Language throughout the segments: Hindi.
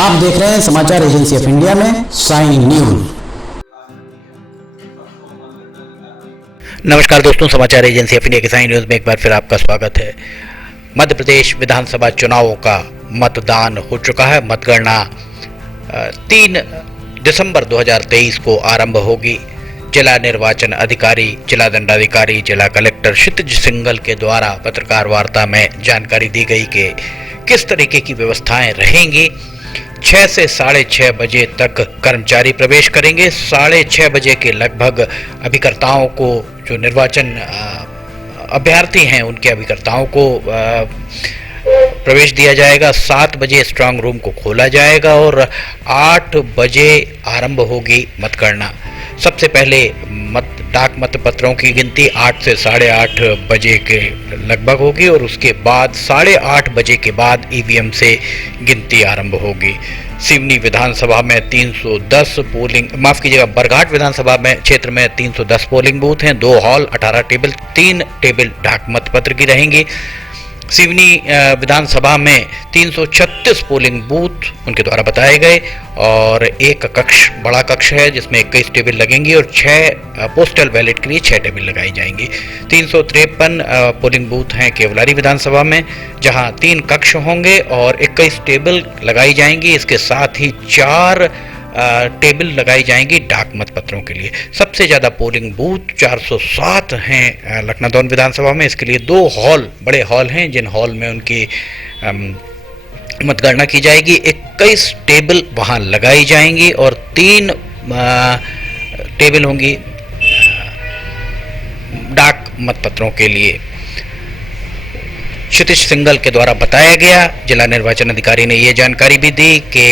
आप देख रहे हैं समाचार एजेंसी ऑफ इंडिया में साइन न्यूज। नमस्कार दोस्तों, समाचार एजेंसी ऑफ इंडिया के साइन न्यूज में एक बार फिर आपका स्वागत है। मध्य प्रदेश विधानसभा चुनावों का मतदान हो चुका है। मतगणना 3 दिसंबर 2023 को आरंभ होगी। जिला निर्वाचन अधिकारी, जिला दंडाधिकारी, जिला कलेक्टर क्षितिज सिंघल के द्वारा पत्रकार वार्ता में जानकारी दी गई कि किस तरीके की व्यवस्थाएं रहेंगी। 6 से 6:30 बजे तक कर्मचारी प्रवेश करेंगे। 6:30 बजे के लगभग अभिकर्ताओं को, जो निर्वाचन अभ्यर्थी हैं उनके अभिकर्ताओं को प्रवेश दिया जाएगा। 7 बजे स्ट्रांग रूम को खोला जाएगा और 8 बजे आरंभ होगी मतगणना। सबसे पहले डाक मतपत्रों की गिनती 8 से 8:30 बजे के लगभग होगी और उसके बाद 8:30 बजे के बाद ईवीएम से गिनती आरंभ होगी। सिवनी विधानसभा में 310 बरघाट विधानसभा में क्षेत्र में 310 पोलिंग बूथ हैं, 2 हॉल, 18 टेबल, 3 टेबल डाक मतपत्र की रहेंगी। सिवनी विधानसभा में 336 पोलिंग बूथ उनके द्वारा बताए गए और एक कक्ष, बड़ा कक्ष है जिसमें 21 टेबल लगेंगी और 6 पोस्टल बैलेट के लिए 6 टेबल लगाई जाएंगी। 353 पोलिंग बूथ हैं केवलारी विधानसभा में, जहां 3 कक्ष होंगे और 21 टेबल लगाई जाएंगी। इसके साथ ही 4 टेबल लगाई जाएंगी डाक मतपत्रों के लिए। सबसे ज़्यादा पोलिंग बूथ 407 हैं लखनऊ विधानसभा में। इसके लिए 2 हॉल, बड़े हॉल हैं जिन हॉल में उनकी मतगणना की जाएगी। 21 टेबल वहाँ लगाई जाएंगी और 3 टेबल होंगी डाक मतपत्रों के लिए। क्षितिज सिंघल के द्वारा बताया गया, जिला निर्वाचन अधिकारी ने ये जानकारी भी दी कि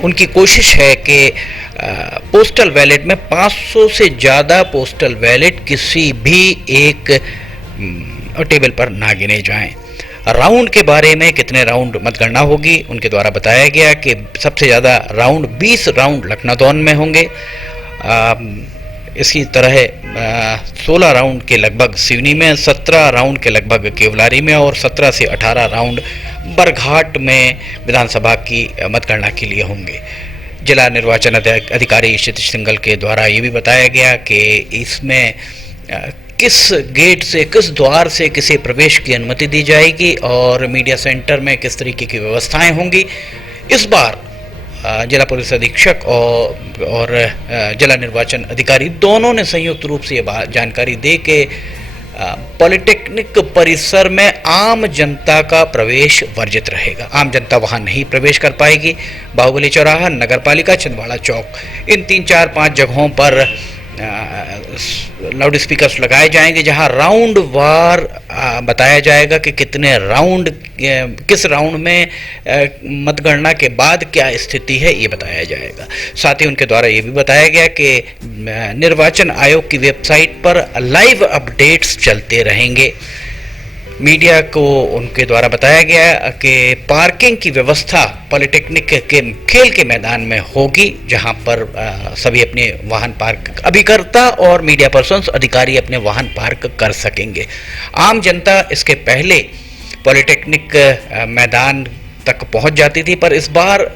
उनकी कोशिश है कि पोस्टल बैलेट में 500 से ज़्यादा पोस्टल बैलेट किसी भी एक टेबल पर ना गिने जाएं। राउंड के बारे में कितने राउंड मतगणना होगी उनके द्वारा बताया गया कि सबसे ज़्यादा राउंड 20 राउंड लखनऊ में होंगे। इसी तरह 16 राउंड के लगभग सिवनी में, 17 राउंड के लगभग केवलारी में और 17 से 18 राउंड बरघाट में विधानसभा की मतगणना के लिए होंगे। जिला निर्वाचन अधिकारी क्षितिज सिंघल के द्वारा ये भी बताया गया कि इसमें किस गेट से, किस द्वार से किसे प्रवेश की अनुमति दी जाएगी और मीडिया सेंटर में किस तरीके की व्यवस्थाएं होंगी। इस बार जिला पुलिस अधीक्षक और जिला निर्वाचन अधिकारी दोनों ने संयुक्त रूप से ये जानकारी दे के पॉलिटेक्निक परिसर में आम जनता का प्रवेश वर्जित रहेगा। आम जनता वहां नहीं प्रवेश कर पाएगी। बाहुबली चौराहा, नगरपालिका, छिंदवाड़ा चौक, इन 3, 4, 5 जगहों पर लाउड स्पीकर्स लगाए जाएंगे जहां राउंड वार बताया जाएगा कि कितने राउंड, किस राउंड में मतगणना के बाद क्या स्थिति है ये बताया जाएगा। साथ ही उनके द्वारा ये भी बताया गया कि निर्वाचन आयोग की वेबसाइट पर लाइव अपडेट्स चलते रहेंगे। मीडिया को उनके द्वारा बताया गया कि पार्किंग की व्यवस्था पॉलिटेक्निक के खेल के मैदान में होगी, जहां पर सभी अपने वाहन पार्क, अभिकर्ता और मीडिया पर्सन्स, अधिकारी अपने वाहन पार्क कर सकेंगे। आम जनता इसके पहले पॉलिटेक्निक मैदान तक पहुंच जाती थी, पर इस बार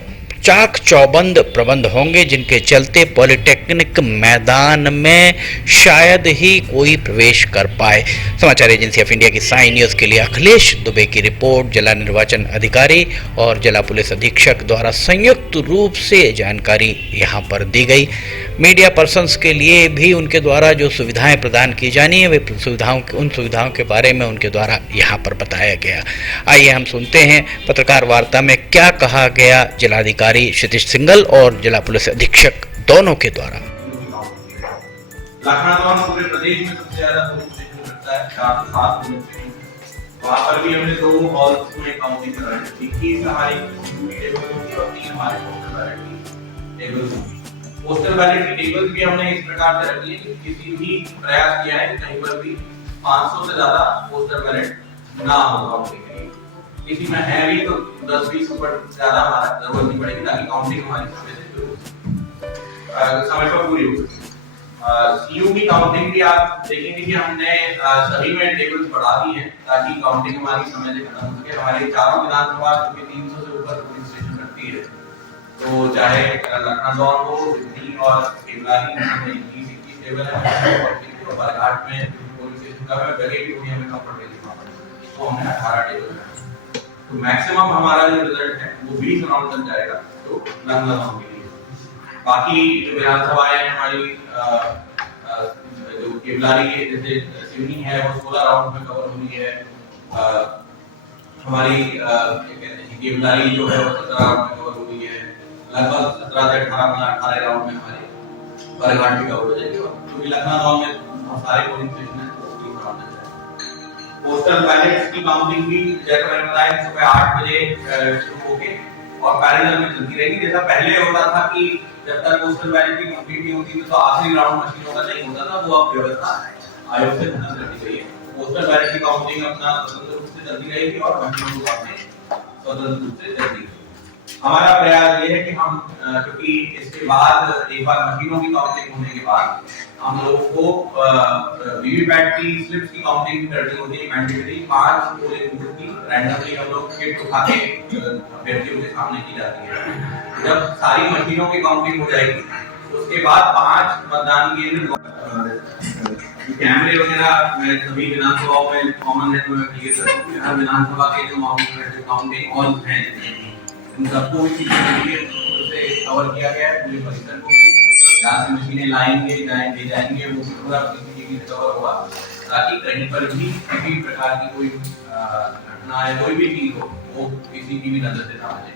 चाक चौबंद प्रबंध होंगे जिनके चलते पॉलिटेक्निक मैदान में शायद ही कोई प्रवेश कर पाए। समाचार एजेंसी ऑफ इंडिया की साइन न्यूज़ के लिए अखिलेश दुबे की रिपोर्ट। जिला निर्वाचन अधिकारी और जिला पुलिस अधीक्षक द्वारा संयुक्त रूप से जानकारी यहाँ पर दी गई। मीडिया पर्सन्स के लिए भी उनके द्वारा जो सुविधाएं प्रदान की जानी है, वे उन सुविधाओं के बारे में उनके द्वारा यहाँ पर बताया गया। आइए हम सुनते हैं पत्रकार वार्ता में क्या कहा गया जिलाधिकारी क्षितिज सिंघल और जिला पुलिस अधीक्षक दोनों के द्वारा। लखनऊ पूरे प्रदेश में सबसे ज्यादा पुलिस स्टेशन लगता है, 4 से 7 पुलिस स्टेशन। वहाँ पर भी हमने 2 हॉल्स में काउंटिंग करा है। 21 हमारी टेबल होगी और 3 हमारे पोस्टल बैलेट की टेबल होगी। पोस्टल बैलेट की टेबल भी हमने इस प्रकार से रखी है कि किसी भी प्रयास किया है कि कहीं पर भी 500 से ज्यादा पोस्टल बैलेट ना हो काउंटिंग के लिए। किसी में है भी तो 10-20 ऊपर ज्यादा हमारा जरूरत नहीं पड़ेगी ताकि काउंटिंग हमारी समय पर पूरी हो सके। सीयू की काउंटिंग भी आप देखेंगे कि हमने सभी में टेबल्स बढ़ा दी हैं ताकि काउंटिंग हमारी समय से खत्म हो सके। हमारे चारों विधानसभा जो 300 से ऊपर पोलिंग स्टेशन रखती है, तो चाहे लखनऊ हो, सिवनी और केवलारी में 21 टेबल है और बालाघाट में पोलिंग स्टेशन का जगह भी हमें कंफर्टेबल तो हमने 18 टेबल है। तो मैक्सिमम हमारा जो रिजल्ट है वो 20 राउंड तक जाएगा तो लखनऊ के लिए। बाकी जो विधानसभाएं हमारी जो केवलारी जैसे सिवनी है वो 16 राउंड में कवर हुई है। हमारी केवलारी जो है वो 17 राउंड में कवर हुई है। लगभग 17 से 18 राउंड में हमारे बालाघाट भी कवर हो जाएगी। क्योंकि लखनऊ में बहुत सारे पोलिंग स्टेशन है तो 3 राउंड में जाएगा। पोस्टल बैलेट्स की काउंटिंग भी जैसा मैंने बताया सुबह 8 बजे शुरू होके और पैरेलल में चलती रहेगी। जैसा पहले होता था कि जब तक पोस्टल बैलेट की कंप्लीट नहीं होती थी तो आखिरी राउंड मशीनों का नहीं होता था, वो अब व्यवस्था आयोग से खत्म कर दी गई है। पोस्टल बैलेट की काउंटिंग अपना स्वतंत्र रूप से चलती रहेगी और मशीनों की काउंटिंग स्वतंत्र रूप से चलती रहेगी। हमारा प्रयास ये है कि हम क्योंकि इसके बाद एक बार मशीनों की काउंटिंग होने के बाद हम लोगों को वीवीपैट की स्लिप्स की काउंटिंग करनी होती है मैंडेटरी। 5 पोलिंग बूथ की रैंडमली हम लोग किट उठा के अभ्यर्थियों के सामने की जाती है। जब सारी मशीनों की काउंटिंग हो जाएगी उसके बाद 5 मतदान केंद्र कैमरे वगैरह सभी विधानसभाओं में कॉमन नेटवर्क में क्लियर करते हैं। हर विधानसभा के जो काउंटिंग हॉल हैं उन सबको भी से कवर किया गया है। पूरे परिसर को जहाँ से मशीनें लाएंगे जाएंगे वो पूरा सीसीटीवी से कवर होगा ताकि कहीं पर भी किसी प्रकार की कोई घटना या कोई भी चीज हो वो सीसीटीवी नजर से ना आ जाए।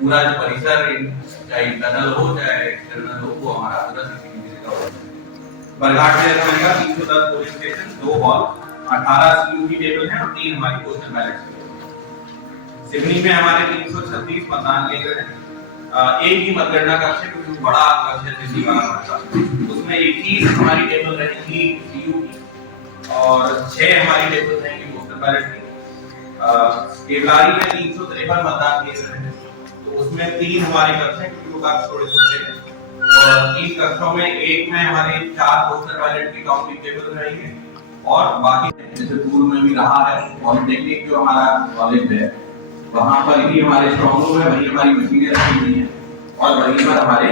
पूरा जो परिसर चाहे इंटरनल हो चाहे एक्सटर्नल हो वो हमारा पूरा सीसीटीवी से कवर होगा। बालाघाट में ऐसा होगा 310 पोलिंग स्टेशन, 2 हॉल, 18 सीयू की टेबल है और 3 हमारी पोस्टल बैलेट। सिवनी में हमारे 336 मतदान केंद्र हैं। एक ही मतगणना कक्ष है क्योंकि बड़ा कक्ष है दिल्ली वाला पड़ता, उसमें 21 हमारी टेबल रहेंगी सीयू की और 6 हमारी टेबल रहेंगी पोस्टल बैलेट की। केवलारी में 353 मतदान केंद्र हैं तो उसमें 3 हमारे कक्ष हैं क्योंकि वो कक्ष थोड़े छोटे हैं और 3 कक्षों में एक में हमारे 4 पोस्टल बैलेट की काउंटिंग टेबल रहेंगे और बाकी जैसे पूर्व में भी रहा है पॉलिटेक्निक जो हमारा कॉलेज है वहां पर ही हमारे स्ट्रॉन्ग रूम है, वही हमारी मशीनें रखी हुई हैं और वहीं पर हमारे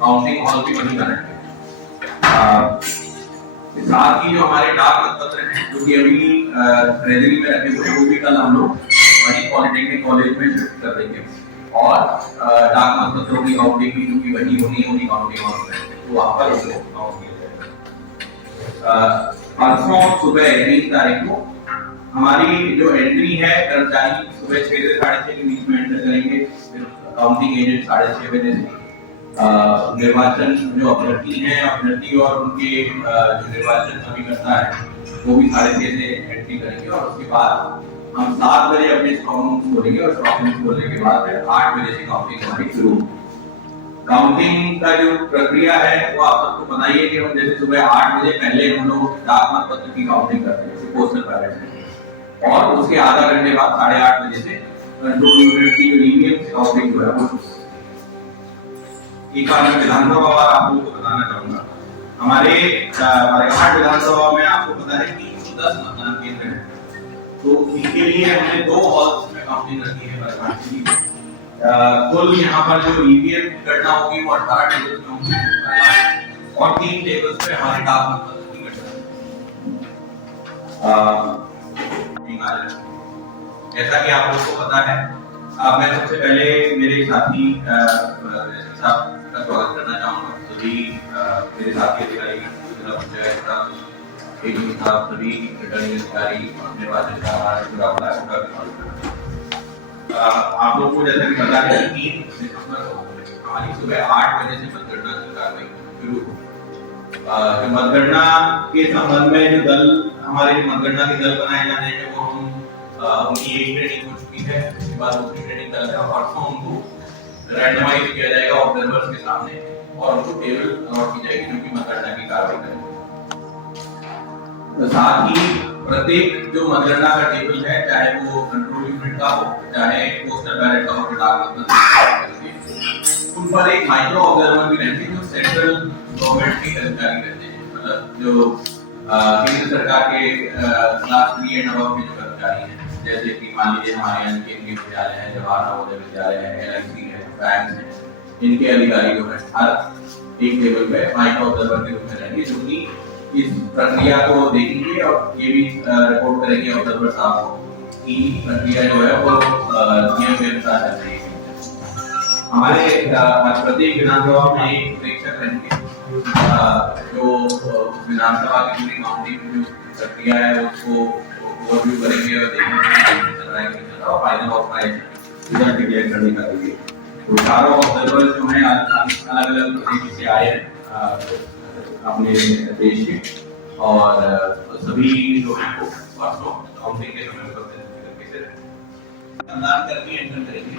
काउंटिंग हॉल भी वहीं पर है। साथ ही जो हमारे डाक मतपत्र हैं जो कि अभी ट्रेजरी में रखे हुए वो भी कल हम लोग वही पॉलिटेक्निक कॉलेज में शिफ्ट कर देंगे और डाक मतपत्रों की काउंटिंग भी जो कि वही होनी काउंटिंग हॉल में तो वहां पर उसको काउंट किया जाएगा। परसों सुबह 20 तारीख को हमारी जो एंट्री है कर्मचारी सुबह 6 से 6:30 के बीच में एंटर करेंगे। काउंटिंग एजेंट 6:30 बजे से निर्वाचन जो अभ्यर्थी और उनके जो निर्वाचन अभिकर्ता है वो भी 6:30 से एंट्री करेंगे और उसके बाद हम 7 बजे अपने स्ट्रॉन्ग रूम खोलेंगे और स्ट्रॉन्ग रूम खोलने के बाद 8 बजे से काउंटिंग हमारी शुरू होगी। काउंटिंग का जो प्रक्रिया है वो आप सबको पता ही है कि हम जैसे सुबह 8 बजे पहले हम लोग डाक मतपत्र की काउंटिंग करते हैं पोस्टल बैलेट और उसके आधा घंटे बाद 8:30 बजे से कंट्रोल यूनिट की जो ईवीएम काउंटिंग जो है वो एक बार मैं विधानसभा और आप लोगों को बताना चाहूंगा। हमारे 8 विधानसभा में आपको पता है कि 310 मतदान केंद्र हैं तो इसके लिए हमने 2 हॉल्स में काउंटिंग रखी है बालाघाट की। कुल यहाँ पर जो ईवीएम गणना होगी वो 18 टेबल्स में होगी और 3 टेबल्स पे हमारे डाक मतपत्र की गणना। जैसा कि आप लोगों को पता है मैं सबसे पहले मेरे साथी साहब का स्वागत करना चाहूंगा। सभी मेरे साथी अधिकारी जिला पंचायत साहब सभी रिटर्निंग अधिकारी और निर्वाचन का आप लोग को जैसा कि पता है 3 दिसंबर को हमारी सुबह 8 बजे से मतगणना की कार्रवाई शुरू होगी। मतगणना के संबंध में जो दल हमारे मतगणना के दल बनाए जाने हैं वो हम उनकी एक ट्रेनिंग हो चुकी है, उसके बाद दूसरी ट्रेनिंग चल रहा है और परसों उनको रैंडमाइज किया जाएगा ऑब्जर्वर्स के सामने और उनको टेबल अलॉट की जाएगी जो कि मतगणना की कार्रवाई करेंगे। साथ ही प्रत्येक जो मतगणना का टेबल है चाहे वो कंट्रोल यूनिट का हो चाहे पोस्टल बैलेट का हो डाक मतपत्र उन पर एक माइक्रो ऑब्जर्वर भी रहते हैं जो सेंट्रल गवर्नमेंट के कर्मचारी रहते हैं मतलब जो केंद्र सरकार के क्लास 3 एंड अबव के जो कर्मचारी हैं, जैसे कि मान लीजिए हमारे यहाँ केंद्रीय विद्यालय है, जवाहर नवोदय विद्यालय है, LIC है, बैंक है, इनके अधिकारी जो है हर एक लेवल पे माइक्रो ऑब्जर्वर के रूप में रहेंगे, जो कि इस प्रक्रिया को देखेंगे और ये भी रिपोर्ट करेंगे ऑब्जर्वर साहब को कि प्रक्रिया जो है वो नियम के अनुसार चल रही है। हमारे प्रत्येक विधानसभा में एक प्रेक्षक रहेंगे जो विधानसभा की पूरी काउंटिंग की जो प्रक्रिया है उसको ओवरव्यू करेंगे और देखेंगे और फाइनल ऑथराइज रिजल्ट डिक्लेयर करने का देंगे। तो चारों ऑब्जर्वर जो हैं अलग अलग प्रदेश से आए हैं अपने देश के, और सभी जो हैं वो परसों काउंटिंग के समय पर मतदान करके एंटर करेंगे।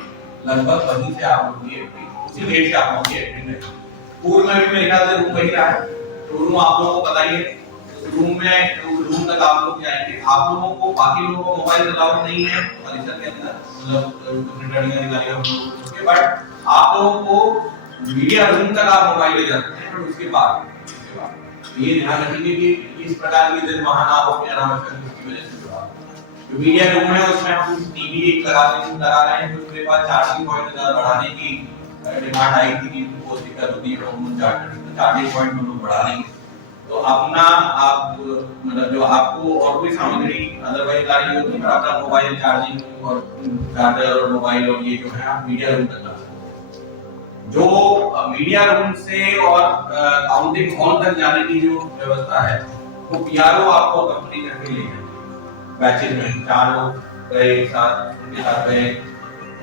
लगभग वहीं से आप लोग उसी डेट से आप लोग एंट्री पूर्व में भी मेरे ख्याल से रूम वही रहा है, तो रूम आप लोगों को पता ही है। रूम तक आप लोग जाएंगे। आप लोगों को, बाकी लोगों को मोबाइल अलाउड नहीं है परिसर के अंदर, मतलब रिटर्निंग अधिकारी हम लोग के, बट आप लोगों को मीडिया रूम तक आप मोबाइल ले जा सकते हैं। और उसके बाद ये ध्यान रखेंगे कि इस प्रकार की जिद वहां ना हो के अनावश्यक उसकी वजह से जो मीडिया रूम है उसमें हम टीवी एक लगा रहे हैं। तो मेरे पास चार्जिंग पॉइंट बढ़ाने की डिमांड आई थी कि बहुत दिक्कत होती है, चार्जिंग पॉइंट हम लोग बढ़ा देंगे। तो अपना आप मतलब जो आपको और कोई सामग्री अदरवाइज कार्य होती है, अपना मोबाइल चार्जिंग और चार्जर और मोबाइल और ये जो है आप मीडिया रूम तक जो मीडिया रूम से और काउंटिंग हॉल तक जाने की जो व्यवस्था है वो PRO आपको कंपनी करके ले जाएगी। बैचेज में 4 लोग गए एक साथ, उनके साथ गए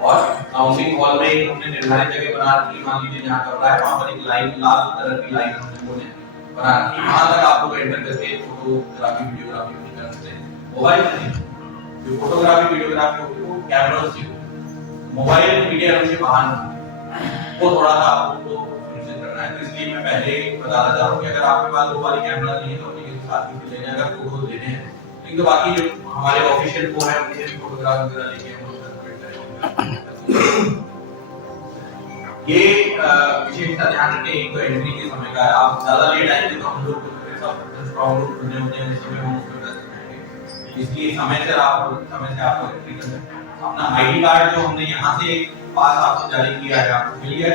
और काउंटिंग हॉल में हमने निर्धारित जगह बना रखी। मान लीजिए जहाँ कर रहा है वहाँ पर एक लाइन, लाल कलर की लाइन हमने बोले बना रखी। वहाँ तक आप लोग एंटर करके फोटोग्राफी वीडियोग्राफी भी कर सकते हैं। मोबाइल नहीं, जो फोटोग्राफी वीडियोग्राफी होगी वो कैमरा से हो, मोबाइल मीडिया रूम से बाहर नहीं, वो थोड़ा सा आपको सुनिश्चित करना है। तो इसलिए मैं पहले बताना चाह रहा हूँ कि अगर आपके पास वो वाली कैमरा नहीं है तो अपने साथ ही लेने, अगर फोटो लेने हैं तो बाकी जो हमारे ऑफिशियल वो है उनसे भी फोटोग्राफ वगैरह लेके हम लोग सबमिट करेंगे। ये विशेषता ध्यान रखें, एक तो एंट्री के समय का है। आप ज्यादा लेट आएंगे तो हम लोग सब स्ट्रांग रूम खुलने होते हैं, उस समय हम उसमें व्यस्त रहेंगे। इसलिए समय से आप एंट्री कर सकते हैं। अपना आईडी कार्ड जो हमने यहाँ से पास आपसे जारी किया है आपको मिल गया,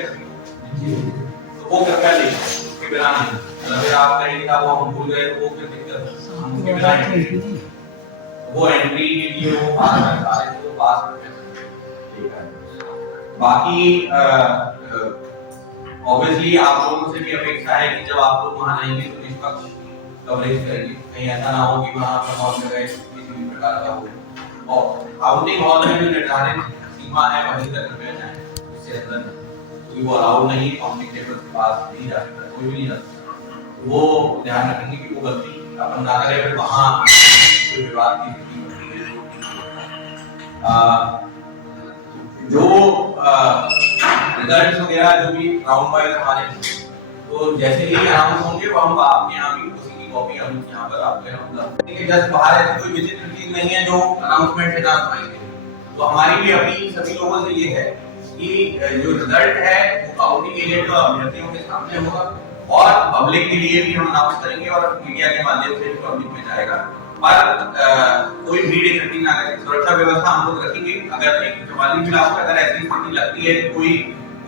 तो वो कृपया ले उसके बिना नहीं। अगर आप कहेंगे कि वो हम भूल गए तो वो फिर दिक्कत, हम उसके बिना वो एंट्री के लिए वो पास करता है, तो पास ठीक है। बाकी ऑब्वियसली आप लोगों से भी अपेक्षा है कि जब आप लोग वहां जाएंगे तो निष्पक्ष कवरेज करेंगे, कहीं ऐसा ना हो कि वहां पर हॉल में गए किसी भी प्रकार का हो। और काउंटिंग हॉल में जो निर्धारित सीमा है वहीं तक में जाए, उससे अंदर क्योंकि वो अलाउड नहीं, काउंटिंग टेबल के पास नहीं जा सकता, कोई भी नहीं जा सकता। वो ध्यान रखेंगे कि वो गलती अपन ना करें, फिर वहां कोई विवाद की स्थिति होती है। जो रिजल्ट्स वगैरह जो भी राउंड वाइज हमारे, तो जैसे ही अनाउंस होंगे वो हम आपके यहाँ भी उसी की कॉपी हम यहाँ पर आपके यहाँ उपलब्ध। जस्ट बाहर ऐसी कोई विचित्र चीज नहीं है जो अनाउंसमेंट से ना पाएंगे। तो हमारी भी अपील सभी लोगों से ये है कि जो रिजल्ट है वो काउंटिंग एजेंट और अभ्यर्थियों के सामने होगा और पब्लिक के लिए भी हम अनाउंस करेंगे और मीडिया के माध्यम से भी पब्लिक में जाएगा। पर कोई भीड़ इकट्ठी ना करें, सुरक्षा व्यवस्था हम लोग रखेंगे। अगर एक 44 ब्लॉक अगर ऐसी स्थिति लगती है कि कोई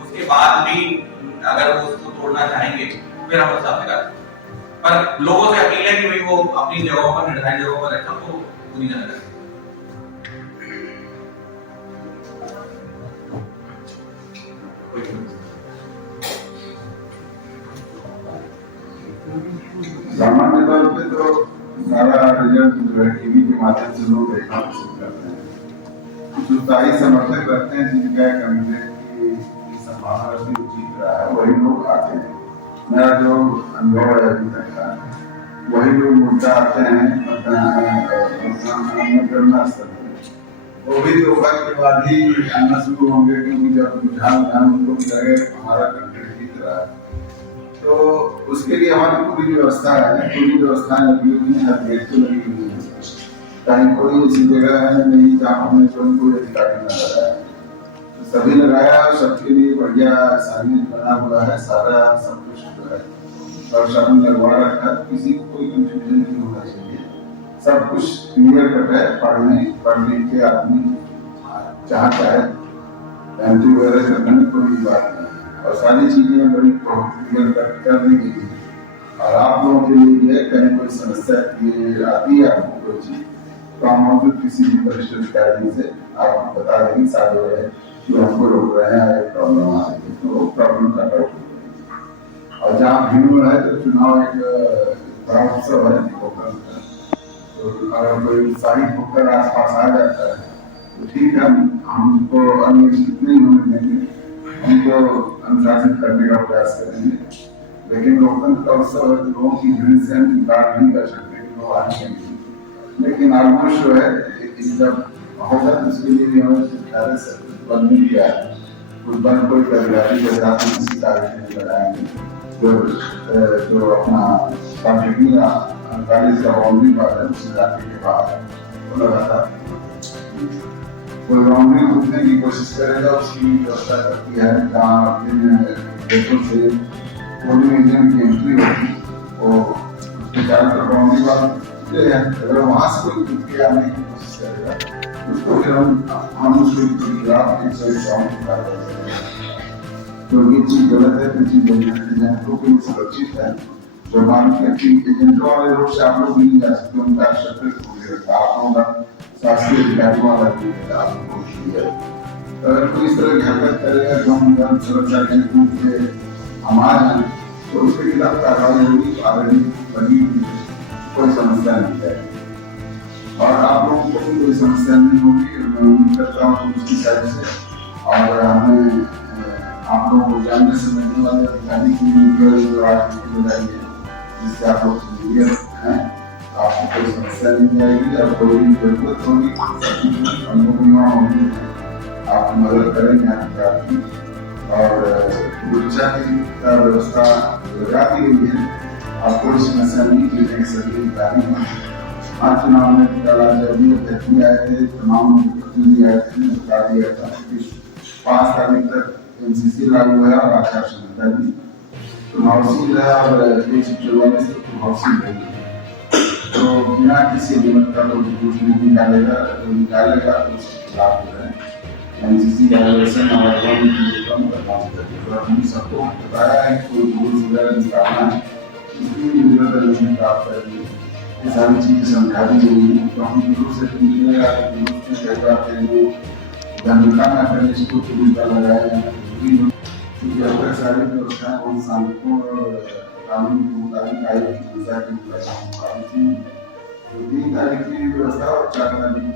उसके बाद भी अगर वो उसको तोड़ना चाहेंगे फिर हम उस हिसाब से करें। पर लोगों से अपील है कि भाई वो अपनी जगहों पर, निर्धारित जगहों पर रखें, तो पूरी तरह करें। सामान्य तौर पे तो सारा रिजल्ट टीवी के माध्यम से लोग देखना पसंद करते हैं। जो स्थायी समर्थक रहते हैं जिनका कैंडिडेट की संभावना भी जीत रहा है वही लोग आते हैं। मेरा जो अनुभव है अभी तक का, वही लोग मुद्दा आते हैं मतगणना स्तर पर। वो भी दोपहर के बाद ही आना शुरू होंगे क्योंकि जब रुझान लोग जाए हमारा कैंडिडेट जीत रहा है, तो उसके लिए हमारी पूरी व्यवस्था है। पूरी व्यवस्था लगी हुई है, हर गेट तो लगी हुई है। कहीं कोई ऐसी जगह है नहीं जहाँ हमने कोई अधिकारी न लगाया, तो सभी लगाया। सबके लिए बढ़िया साइनेज बना हुआ है, सारा सब कुछ जो है प्रशासन लगवा रखा है, किसी को कोई कंफ्यूजन नहीं होना चाहिए। सब कुछ क्लियर कट है, पढ़ने के आदमी जहाँ चाहे एंट्री वगैरह करने में कोई बात नहीं, और सारी चीजें बड़ी क्लियर कट करने की थी। और आप लोगों के लिए भी है, कहीं कोई समस्या ये आती है आपको कोई चीज, तो हम मौजूद किसी भी वरिष्ठ अधिकारी से आपको बता देंगे, सारे रहे जो हमको रोक रहे हैं, प्रॉब्लम आ रही है तो प्रॉब्लम का डाउट। और जहाँ भीड़ है तो चुनाव एक बड़ा उत्सव है, तो अगर कोई उत्साहित होकर आस पास आ जाता है तो ठीक है, हमको अनिश्चित नहीं होने देंगे, हमको अनुशासित करने का प्रयास करेंगे। लेकिन लोकतंत्र का उत्सव है, लोगों की भीड़ से हम इनकार नहीं कर सकते कि लोग आएंगे, लेकिन ऑलमोस्ट जो है जब होगा तो उसके लिए भी हमें पहले से बंद नहीं किया है, उस बंद कोई कर्मचारी के साथ किसी कार्य नहीं लगाएंगे जो अपना पार्टी कॉलेज का बाउंड्री बात है उस इलाके के बाहर लगातार कोई बाउंड्री घूमने की कोशिश करेगा, उसकी व्यवस्था करती है। जहाँ देशों से पोलिंग एजेंट की एंट्री होगी वो उसके चारों तरफ बाउंड्री बात है, अगर वहाँ से कोई टूट के आने की कोशिश करेगा उसको फिर हम उसके खिलाफ 151 करेंगे। तो ये चीज गलत है, तो चीज एजेंटों के लिए सुरक्षित है। जो मान के एजेंटों वाले रोड से आप लोग नहीं जा सकते, उनका शक्ल आप लोगों का शासकीय अधिकारियों वाला आपको अगर कोई इस तरह की हरकत करेगा जो हम सुरक्षा के रूप में हमारे हैं तो उसके खिलाफ कार्रवाई होगी। ऑलरेडी बनी कोई समस्या नहीं है और आप लोगों को भी कोई समस्या नहीं होगी, मैं उम्मीद करता हूँ उसकी साइड से। और हमें आप लोगों को जानने से मिलने वाले अधिकारी की जो आज बताई है जिससे आप लोग क्लियर हैं, आपको कोई समस्या नहीं आएगी और कोई भी जरूरत होगी आपकी मदद करेंगे अधिकार की। और सुरक्षा की व्यवस्था लगा दी गई है, और कोई समस्या नहीं की जाएगी। सभी अधिकारी आज चुनाव में जब भी अभ्यर्थी आए थे, तमाम प्रतिनिधि आए थे, बता दिया था कि 5 तारीख तक एमसीसी लागू है और आचार संहिता भी प्रभावशील है और 144 तक प्रभावशील रहेगी। तो बिना किसी नियमत का कोई कुछ नहीं निकालेगा तो उसके खिलाफ जो है एमसीसी वायलेशन और कम करना चाहिए। हम सबको बताया है कि कोई रूल्स वगैरह निकालना है, इसकी जरूरत नहीं प्राप्त करेंगे, ये सारी चीजें समझा दी गई है। तो हम शुरू से मिलेगा कई बार जनता ना करें इसको पुलिस का लगाया जाना क्योंकि अगर सारी व्यवस्था और शांतिपूर्ण और कानून के मुताबिक आयोग की पूजा की थी। तो 3 तारीख की व्यवस्था और 4 तारीख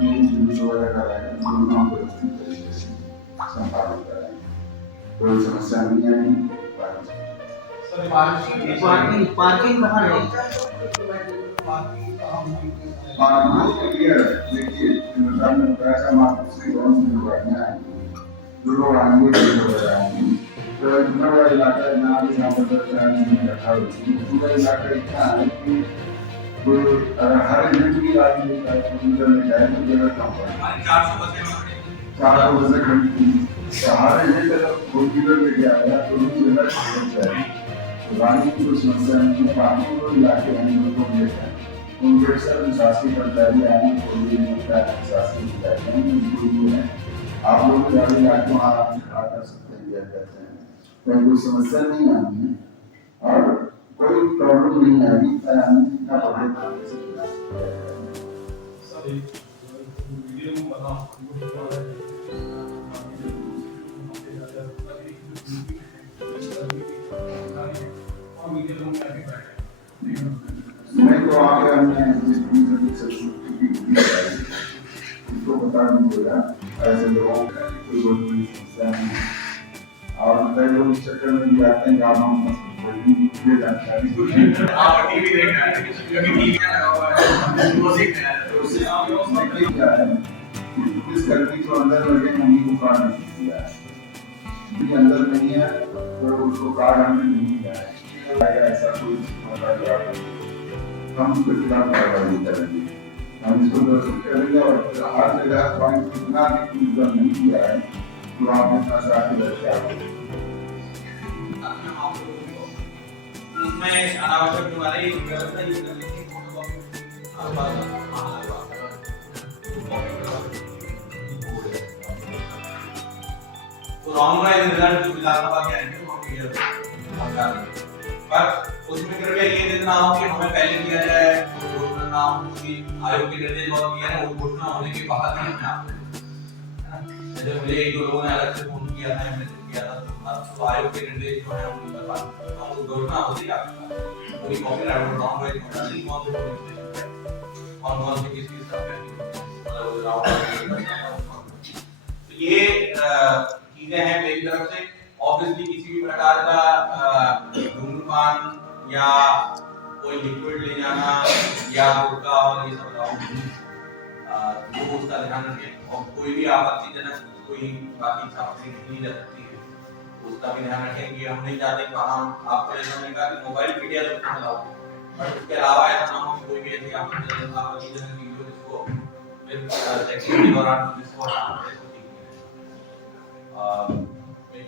जुलूस वगैरह कराएंगे, दोनों व्यवस्थित तरीके से संपादित कराएंगे, कोई समस्या नहीं आएगी। पार्किंग कहाँ है? देखिए जो लोग आएंगे तो इतना बड़ा इलाका है, यहाँ भी यहाँ पर पूरा इलाका इतना है कि अगर हर इवेंट की आदमी में जाए तो जगह कम पड़े 400 बसें खड़ी थी, तो हर इवेंट अगर 4 किलो लेके आया तो उनकी जगह पहुँच जाएगी। तो गाड़ी की कोई समस्या नहीं है, बाकी लोग इलाके हैं लोग लेकर उनके सर शासकीय कर्मचारी आए शासकीय अधिकारी हैं, आप लोग गाड़ी लाके वहाँ आराम से खड़ा कर सकते हैं, यह कहते हैं कोई समस्या नहीं आनी है और कोई प्रॉब्लम नहीं आएगी। नहीं तो आगे हमने इसको बता दीजिएगा, ऐसे लोगों का कोई बड़ी समस्या नहीं है। और कई लोग इस चक्कर में भी आते हैं जहाँ हम जानकारी पुलिसकर्मी जो अंदर लगे उन्हीं को कार्ड नहीं दिया है, अंदर नहीं है तो उसको कार्ड हमने नहीं दिया है, ऐसा कोई हम उसके खिलाफ कार्रवाई करेंगे। हम इसको करेंगे और हर जगह पॉइंट इतना नहीं किया है तो आप इतना साथ लड़के उसमें अनावश्यक बीमारी व्यवस्था ये कर लेंगे फोटोकॉपी आसपास वहाँ लगवा तो रॉन्ग रिजल्ट जो विधानसभा के आएंगे वो क्लियर होगा पर उसमें कृपया ये देखना हो कि हमें पहले किया जाए वोट करना हो कि आयोग के निर्देश बहुत क्लियर है वो घोषणा होने के बाद ही हमें आप जैसे मुझे एक दो लोगों ने अलग से फोन किया था मैंने किया था तो आयोग के निर्देश जो है उनकी करवा तो हम घोषणा होती है कोई कॉपी राइट रॉन्ग है कौन से किस किस तरह ये चीजें हैं मेरी तरफ से ऑब्वियसली किसी भी प्रकार का धूम्रपान या कोई लिक्विड ले जाना या गुटखा और ये सब वो उसका ध्यान रखें और कोई भी आपत्तिजनक कोई बाकी सामग्री नहीं जा सकती है उसका भी ध्यान रखें कि हम नहीं चाहते वहाँ आपको ऐसा नहीं कहा कि मोबाइल मीडिया से चलाओ बट उसके अलावा ऐसा ना हो कि कोई भी ऐसी आपत्तिजनक वीडियो जिसको फिर चेकिंग के दौरान जिसको हटाना हाँ नहीं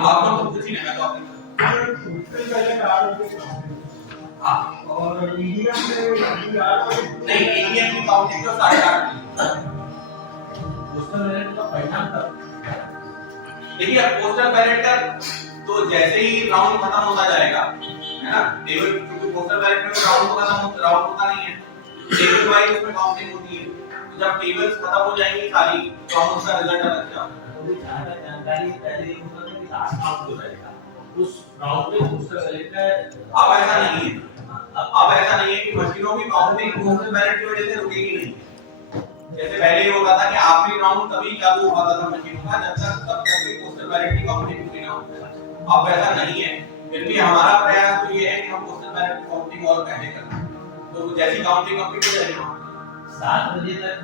आपको कुछ नहीं मैं तो अपनी हाँ और ईवीएम में नहीं ईवीएम की काउंटिंग तो 8:30 पोस्टल बैलेट का परिणाम तब देखिए पोस्टल बैलेट का तो जैसे ही राउंड खत्म होता जाएगा है ना टेबल क्योंकि पोस्टल बैलेट में राउंड होता नहीं है टेबल वाइज उसमें काउंटिंग होती है जब टेबल्स खत्म हो जाएंगी सारी तो हम उसका रिजल्ट अलग जाओ तो जानकारी पहले ये होता था कि लास्ट काउंट हो जाएगा उस राउंड में पोस्टल बैलेट का अब ऐसा नहीं है अब ऐसा नहीं है कि मशीनों की काउंटिंग पोस्टल बैलेट की वजह से रुकेगी नहीं जैसे पहले ये होता था कि आखिरी राउंड तभी चालू होता था मशीनों का जब तक पोस्टल बैलेट की काउंटिंग पूरी ना हो अब ऐसा नहीं है फिर भी हमारा प्रयास तो ये है कि हम पोस्टल बैलेट की काउंटिंग और पहले करें तो जैसी काउंटिंग कंप्लीट हो जाएगी 7 बजे तक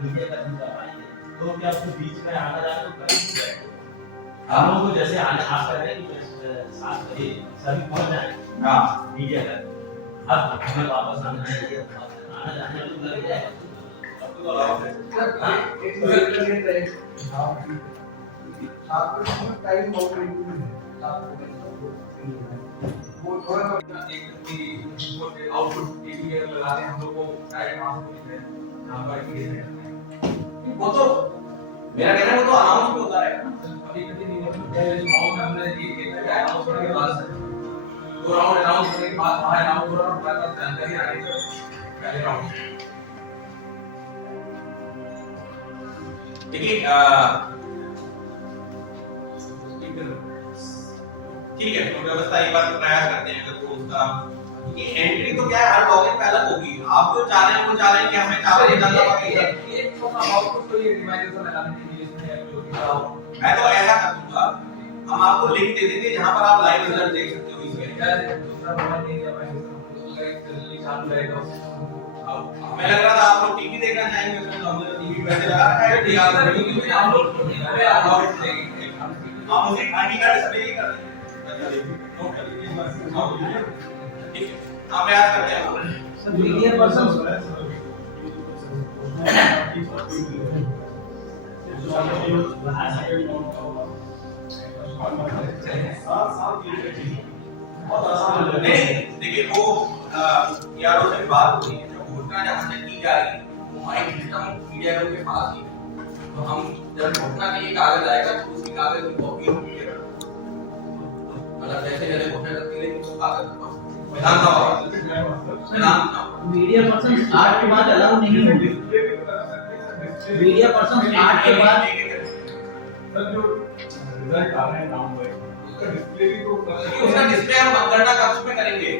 मीडिया का नहीं कर पाएंगे तो क्या उसके बीच में आना जाना तो कर ही जाएगा हम लोग को जैसे आने आस कर रहे हैं कि 7 बजे सभी पहुंच जाए हां मीडिया तक अब हमें वापस आना है आना जाने तो लग जाएगा अब तो अलाउ है आपको टाइम बहुत वो थोड़ा एक आउटपुट टीवीआर लगा दें हम लोग को टाइम आपको यहाँ पर वो तो मेरा कहना है वो तो अनाउंस भी होता रहेगा अभी कभी नहीं होता पहले राउंड हमने ये देखा कि अनाउंस करने के बाद दो राउंड अनाउंस करने के बाद वहाँ अनाउंस हो रहा है हमारे पास जानकारी आने के पहले राउंड देखिए ठीक है तो व्यवस्था एक बार प्रयास करते हैं अगर वो उसका क्योंकि एंट्री तो क्या है हर लॉगिन पे अलग होगी आप जो चाह रहे हैं वो चाह रहे हैं कि हमें चावल डालना पड़ेगा एक तो आउटपुट तो ये डिवाइस से लगाने के लिए इसमें जो मैं तो ऐसा कर दूंगा हम आपको लिंक दे देंगे जहां पर आप लाइव रिजल्ट देख सकते हो इसमें दूसरा मोबाइल नहीं है मैं जल्दी चालू रहेगा हमें लग रहा था आप लोग टीवी देखना चाहेंगे तो हमने तो टीवी वैसे लगा रखा है टीवी में आप लोग हम उसी आईडी कार्ड से ये कर रहे हैं नोट कर लीजिए ठीक है आप याद करते हैं सर मीडिया पर्सन नहीं देखिए वो यारों से बात होती है जो घोषणा जहाँ से की जा रही है वो माइक सिस्टम मीडिया के पास ही तो हम जब घोषणा के लिए कागज आएगा तो उसी कागज की कॉपी होगी मतलब जैसे जैसे घोषणा करती है तो कागज मीडिया पर्सन 8 के बाद अलाउ नहीं होंगे मीडिया पर्सन 8 के बाद सर जो रिजल्ट आ रहे हैं नाम पे उसका डिस्प्ले भी तो उसका डिस्प्ले हम मतगणना कक्ष में करेंगे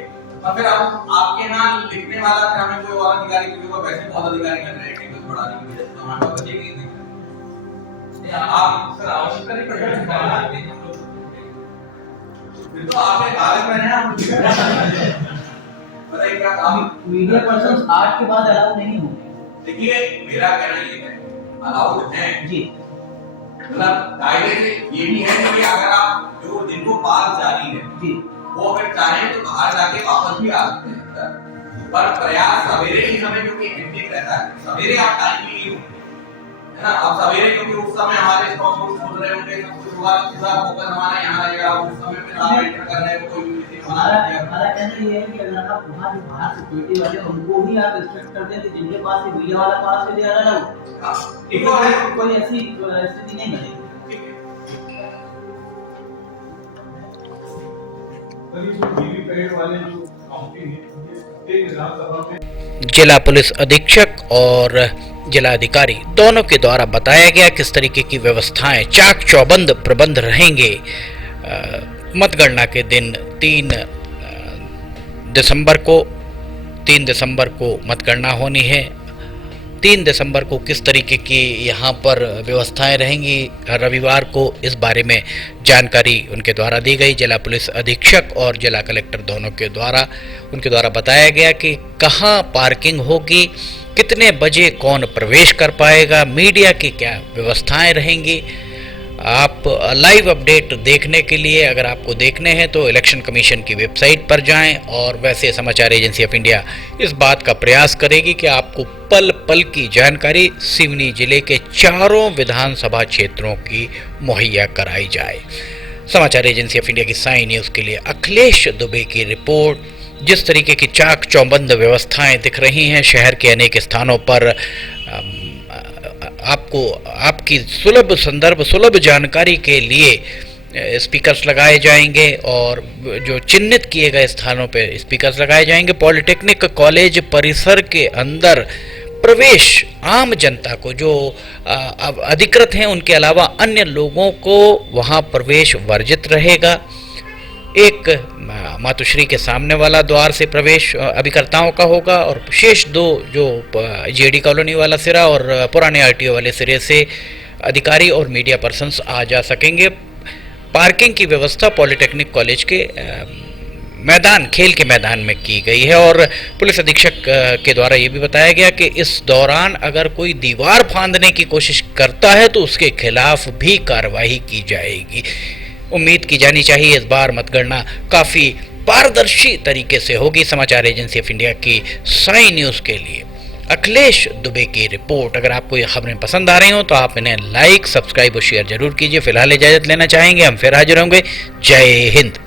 और फिर हम आपके यहाँ लिखने वाला फिर हमें कोई और अधिकारी क्योंकि वैसे बहुत अधिकारी लग रहे हैं टेबल बढ़ा देंगे तो हमारे पास बचेगी नहीं आप सर आवश्यकता नहीं पड़ेगी फिर तो आपने कागज पहने हैं हम बताइए क्या काम मीडिया पर्सन 8 के बाद अलाउ नहीं होंगे देखिए मेरा कहना ये है अलाउड है जी मतलब दायरे से ये भी है कि अगर आप जो जिनको पास जारी है जी वो अगर चाहें तो बाहर जाके वापस भी आ सकते हैं पर प्रयास सवेरे ही समय क्योंकि हेक्टिक रहता है सवेरे आप टाइम नहीं हो है है ना। अब सवेरे क्योंकि उस समय हमारे स्टॉक खुल रहे होंगे, सब कुछ होगा, पूरा फोकस हमारा यहाँ रहेगा। उस समय में आप एंटर कर रहे हो, कोई भी किसी को हमारा कहना ये है कि अगर आप वहाँ जो बाहर सिक्योरिटी वाले हैं, उनको भी आप रिस्पेक्ट करते हैं, तो जिनके पास ये मीडिया वाला पास है, दे अलग ठीक है, कोई ऐसी स्थिति नहीं बनेगी। जिला पुलिस अधीक्षक और जिला अधिकारी दोनों के द्वारा बताया गया किस तरीके की व्यवस्थाएं चाक चौबंद प्रबंध रहेंगे। मतगणना के दिन 3 दिसंबर को मतगणना होनी है। 3 दिसंबर को किस तरीके की यहाँ पर व्यवस्थाएं रहेंगी रविवार को, इस बारे में जानकारी उनके द्वारा दी गई। जिला पुलिस अधीक्षक और जिला कलेक्टर दोनों के द्वारा उनके द्वारा बताया गया कि कहाँ पार्किंग होगी, कितने बजे कौन प्रवेश कर पाएगा, मीडिया की क्या व्यवस्थाएं रहेंगी। आप लाइव अपडेट देखने के लिए अगर आपको देखने हैं तो इलेक्शन कमीशन की वेबसाइट पर जाएं, और वैसे समाचार एजेंसी ऑफ इंडिया इस बात का प्रयास करेगी कि आपको पल पल की जानकारी सिवनी जिले के चारों विधानसभा क्षेत्रों की मुहैया कराई जाए। समाचार एजेंसी ऑफ इंडिया की साई न्यूज़ के लिए अखिलेश दुबे की रिपोर्ट। जिस तरीके की चाक चौबंद व्यवस्थाएं दिख रही हैं शहर के अनेक स्थानों पर, आपको आपकी सुलभ जानकारी के लिए स्पीकर्स लगाए जाएंगे, और जो चिन्हित किए गए स्थानों पे स्पीकर्स लगाए जाएंगे। पॉलिटेक्निक कॉलेज परिसर के अंदर प्रवेश आम जनता को, जो अधिकृत हैं उनके अलावा अन्य लोगों को वहां प्रवेश वर्जित रहेगा। एक मातुश्री के सामने वाला द्वार से प्रवेश अभिकर्ताओं का होगा, और शेष 2 जो जेडी कॉलोनी वाला सिरा और पुराने आरटीओ वाले सिरे से अधिकारी और मीडिया पर्सन्स आ जा सकेंगे। पार्किंग की व्यवस्था पॉलिटेक्निक कॉलेज के मैदान, खेल के मैदान में की गई है, और पुलिस अधीक्षक के द्वारा ये भी बताया गया कि इस दौरान अगर कोई दीवार फांदने की कोशिश करता है तो उसके खिलाफ भी कार्रवाई की जाएगी। उम्मीद की जानी चाहिए इस बार मतगणना काफ़ी पारदर्शी तरीके से होगी। समाचार एजेंसी ऑफ इंडिया की साई न्यूज़ के लिए अखिलेश दुबे की रिपोर्ट। अगर आपको ये खबरें पसंद आ रही हो तो आप इन्हें लाइक, सब्सक्राइब और शेयर जरूर कीजिए। फिलहाल इजाज़त लेना चाहेंगे, हम फिर हाजिर होंगे। जय हिंद।